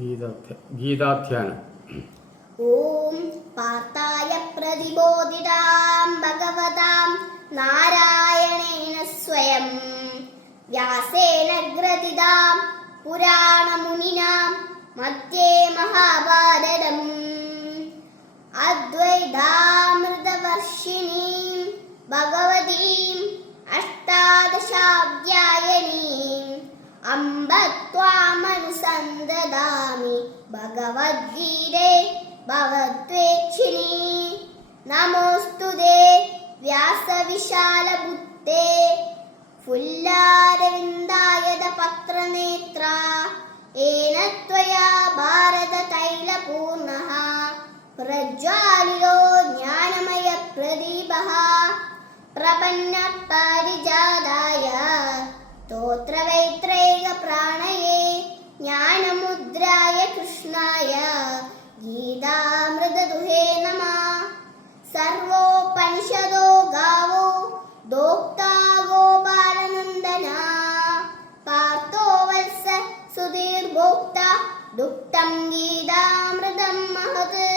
ഗീതാധ്യാനം. ഓം പാർത്ഥായ പ്രതിബോധിതാം ഭഗവതാം നാരായണേന സ്വയം വ്യാസേന ഗ്രഥിതാം പുരാണമുനിനാം മധ്യേ മഹാഭാരതം അദ്വൈതാമൃതവർഷിണീം ഭഗവതീം അഷ്ടാദശാധ്യായിനീം അംബ ത്വാമനുസന്തദാമി ഭഗവദ്ഗീതേ ഭവദ്വേക്ഷിണീ നമോസ്തുതേ വ്യാസവിശാലബുദ്ധേ ഫുല്ലാരവിന്ദായത പത്രനേത്രാ ഏന ത്വയാ ഭാരതതൈലപൂർണഃ പ്രജ്വാലിതോ ജ്ഞാനമയ പ്രദീപഃ പ്രപന്ന പാരിജാതായ സ്തോത്രവൈത്രൈക പ്രാണയേ ജ്ഞാനമുദ്രായ കൃഷ്ണായ ഗീതാമൃതദുഹേ നമഃ. സർവോപനിഷദോ ഗാവോ ദോക്താ ഗോപാലനന്ദന പാർത്ഥോ വത്സ സുധീർഭോക്ത ദുക്തം ഗീതാമൃതം മഹത്.